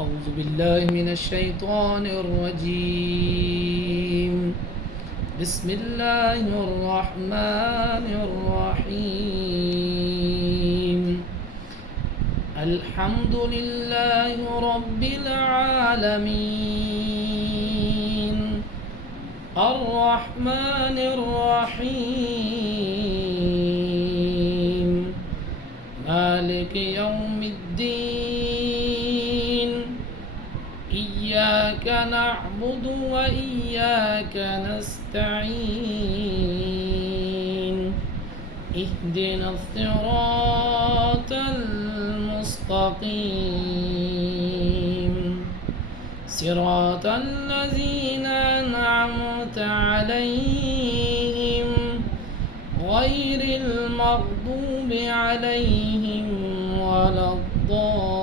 أعوذ بالله من الشيطان الرجيم. بسم الله الرحمن الرحيم. الحمد لله رب العالمين الرحمن الرحيم مالك يوم الدين. إياك نعبد وإياك نستعين. اهدنا الصراط المستقيم صراط الذين أنعمت عليهم غير المغضوب عليهم ولا الضالين.